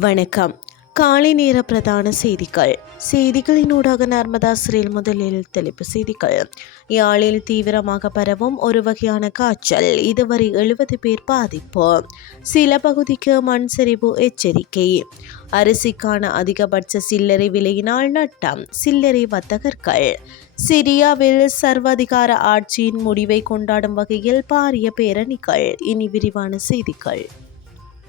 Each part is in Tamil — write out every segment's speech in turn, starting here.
வணக்கம். காலை நேர பிரதான செய்திகள். செய்திகளினூடாக நர்மதா சிறையில் முதலில் தலைப்பு செய்திகள். யாழில் தீவிரமாக பரவும் ஒரு வகையான காய்ச்சல். இதுவரை எழுபது பேர் பாதிப்பு சில பகுதிக்கு மண் சரிவு எச்சரிக்கை. அரிசிக்கான அதிகபட்ச சில்லறை விலையினால் நட்டம். சில்லறை வர்த்தகர்கள். சிரியாவில் சர்வாதிகார ஆட்சியின் முடிவை கொண்டாடும் வகையில் பாரிய பேரணிகள். இனி விரிவான செய்திகள்.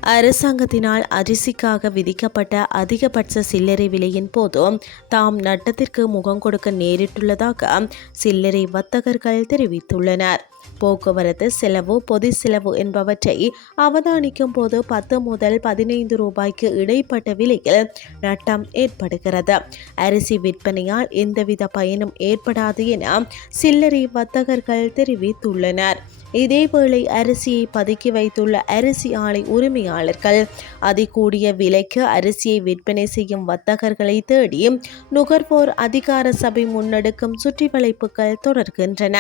அரசாங்கத்தினால் அரிசிக்காக விதிக்கப்பட்ட அதிகபட்ச சில்லறை விலையின் போதும் தாம் நட்டத்திற்கு முகம் கொடுக்க நேரிட்டுள்ளதாக சில்லறை வர்த்தகர்கள் தெரிவித்துள்ளனர். போக்குவரத்து செலவு பொது செலவு என்பவற்றை அவதானிக்கும் போது பத்து முதல் பதினைந்து ரூபாய்க்கு இடைப்பட்ட விலையில் நட்டம் ஏற்படுகிறது. அரிசி விற்பனையால் எந்தவித பயனும் ஏற்படாது என சில்லறை வர்த்தகர்கள் தெரிவித்துள்ளனர். இதேவேளை அரிசியை பதுக்கி வைத்துள்ள அரிசி ஆலை உரிமையாளர்கள் அதிகூடிய விலைக்கு அரிசியை விற்பனை செய்யும் வர்த்தகர்களை தேடி நுகர்வோர் அதிகார சபை முன்னெடுக்கும் சுற்றிவளைப்புகள் தொடர்கின்றன.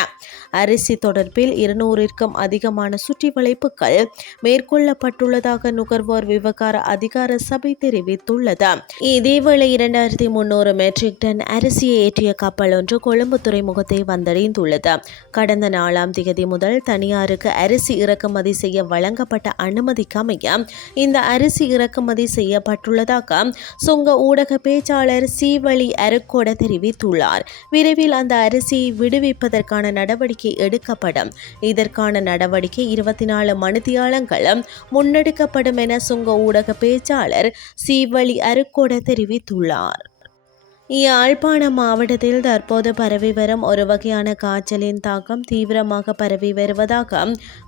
அரிசி தொடர்பில் இருநூறிற்கும் அதிகமான சுற்றிவளைப்புகள் மேற்கொள்ளப்பட்டுள்ளதாக நுகர்வோர் விவகார அதிகார சபை தெரிவித்துள்ளது. இதேவேளை இரண்டாயிரத்தி முன்னூறு மெட்ரிக் டன் அரிசியை ஏற்றிய கப்பல் ஒன்று கொழும்பு துறைமுகத்தை வந்தடைந்துள்ளது. கடந்த நாலாம் தேதி முதல் தன் தனியாருக்கு அரிசி இறக்குமதி செய்ய வழங்கப்பட்ட அனுமதிக்கு அமைய இந்த அரிசி இறக்குமதி செய்யப்பட்டுள்ளதாக சுங்க ஊடக பேச்சாளர் சீவழி அருக்கோட தெரிவித்துள்ளார். விரைவில் அந்த அரிசியை விடுவிப்பதற்கான நடவடிக்கை எடுக்கப்படும். இதற்கான நடவடிக்கை இருபத்தி நாலு மணித்தியாலங்களும் முன்னெடுக்கப்படும் என சுங்க ஊடக பேச்சாளர் சீவழி அருக்கோட தெரிவித்துள்ளார். யாழ்ப்பாண மாவட்டத்தில் தற்போது பரவி வரும் ஒரு வகையான காய்ச்சலின் தாக்கம் தீவிரமாக பரவி வருவதாக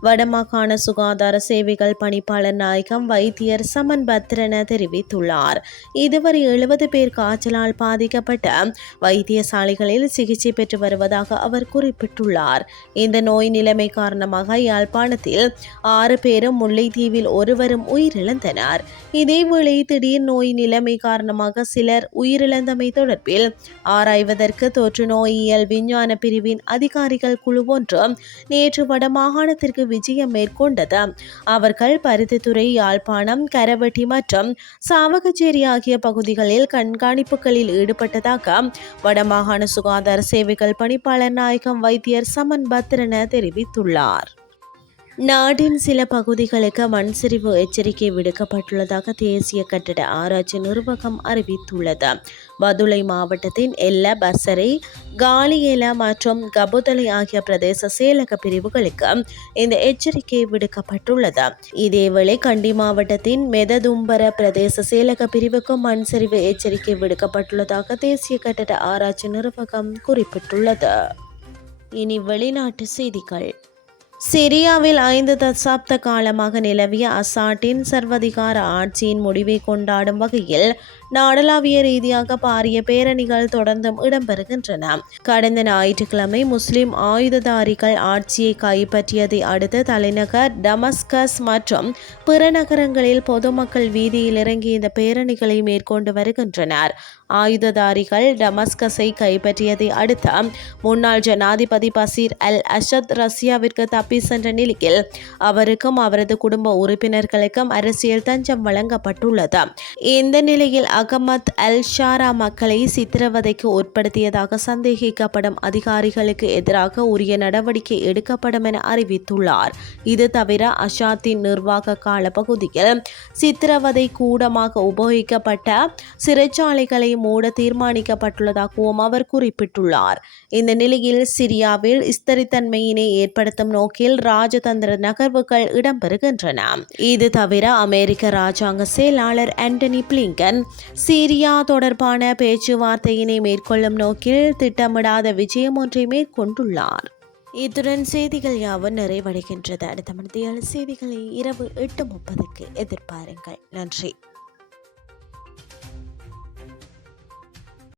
வடமாகாண சுகாதார சேவைகள் பணிப்பாளர் நாயகம் வைத்தியர் சமன் பத்ரன தெரிவித்துள்ளார் இதுவரை எழுபது பேர் காய்ச்சலால் பாதிக்கப்பட்ட வைத்தியசாலைகளில் சிகிச்சை பெற்று வருவதாக அவர் குறிப்பிட்டுள்ளார் இந்த நோய் நிலைமை காரணமாக யாழ்ப்பாணத்தில் ஆறு பேரும் முல்லைத்தீவில் ஒருவரும் உயிரிழந்தனர் இதேவேளை திடீர் நோய் நிலைமை காரணமாக சிலர் உயிரிழந்தமை தொடர் தொடர்பில் ஆராய்வதற்கு தொற்று நோயியல் விஞ்ஞான பிரிவின் அதிகாரிகள் குழு ஒன்று நேற்று வடமாகாணத்திற்கு விஜயம் மேற்கொண்டது. அவர்கள் பருத்தித்துறை யாழ்ப்பாணம் கரவட்டி மற்றும் சாவகச்சேரி ஆகிய பகுதிகளில் கண்காணிப்புகளில் ஈடுபட்டதாக வடமாகாண சுகாதார சேவைகள் பணிப்பாளர் நாயகம் வைத்தியர் சமன் பத்ரன தெரிவித்துள்ளார். நாட்டின் சில பகுதிகளுக்கு மண் சரிவு எச்சரிக்கை விடுக்கப்பட்டுள்ளதாக தேசிய கட்டட ஆராய்ச்சி நிர்வாகம் அறிவித்துள்ளது. பதுளை மாவட்டத்தின் எல்ல பசரை காலியேல மற்றும் கபுதலை ஆகிய பிரதேச செயலக பிரிவுகளுக்கு இந்த எச்சரிக்கை விடுக்கப்பட்டுள்ளது. இதேவேளை கண்டி மாவட்டத்தின் மெததும்பர பிரதேச செயலக பிரிவுக்கும் மண் சரிவு எச்சரிக்கை விடுக்கப்பட்டுள்ளதாக தேசிய கட்டட ஆராய்ச்சி நிர்வாகம் குறிப்பிட்டுள்ளது. இனி வெளிநாட்டு செய்திகள். சிரியாவில் ஐந்து தசாப்த காலமாக நிலவிய அசாட்டின் சர்வதிகார ஆட்சியின் முடிவை கொண்டாடும் வகையில் நாடளாவிய ரீதியாக பாரிய பேரணிகள் தொடர்ந்தும் இடம்பெறுகின்றன. கடந்த ஞாயிற்றுக்கிழமை முஸ்லிம் ஆயுததாரிகள் ஆட்சியை கைப்பற்றியதை அடுத்து தலைநகர் டமஸ்கஸ் மற்றும் பிற நகரங்களில் பொதுமக்கள் வீதியில் இறங்கி இந்த பேரணிகளை மேற்கொண்டு வருகின்றனர். ஆயுததாரிகள் டமஸ்கஸை கைப்பற்றியதை அடுத்து முன்னாள் ஜனாதிபதி பசீர் அல் அஷத் ரஷ்யாவிற்கு தப்பி சென்ற நிலையில் அவருக்கும் அவரது குடும்ப உறுப்பினர்களுக்கும் அரசியல் தஞ்சம் வழங்கப்பட்டுள்ளது. இந்த நிலையில் அகமத் அல் ஷாரா மக்களை சித்திரவதைக்கு உட்படுத்தியதாக சந்தேகிக்கப்படும் அதிகாரிகளுக்கு எதிராக உரிய நடவடிக்கை எடுக்கப்படும் என அறிவித்துள்ளார். இது தவிர அஷாத்தின் நிர்வாக கால பகுதியில் சித்திரவதை கூடமாக உபயோகிக்கப்பட்ட சிறைச்சாலைகளை மூட தீர்மானிக்கப்பட்டுள்ளதாகவும் அவர் குறிப்பிட்டுள்ளார். இந்த நிலையில் சிரியாவில் ஸ்திரித்தன்மையினை ஏற்படுத்தும் நோக்கில் ராஜதந்திர நகர்வுகள் இடம்பெறுகின்றன. இது தவிர அமெரிக்க ராஜாங்க செயலாளர் ஆண்டனி பிளிங்கன் சீரியா தொடர்பான பேச்சுவார்த்தையினை மேற்கொள்ளும் நோக்கில் திட்டமிடாத விஜயம் ஒன்றை மேற்கொண்டுள்ளார். இத்துடன் செய்திகள் யாவும் நிறைவடைகின்றது. அடுத்த மணித்தியால செய்திகளை இரவு எட்டு முப்பதுக்கு எதிர்பாருங்கள். நன்றி.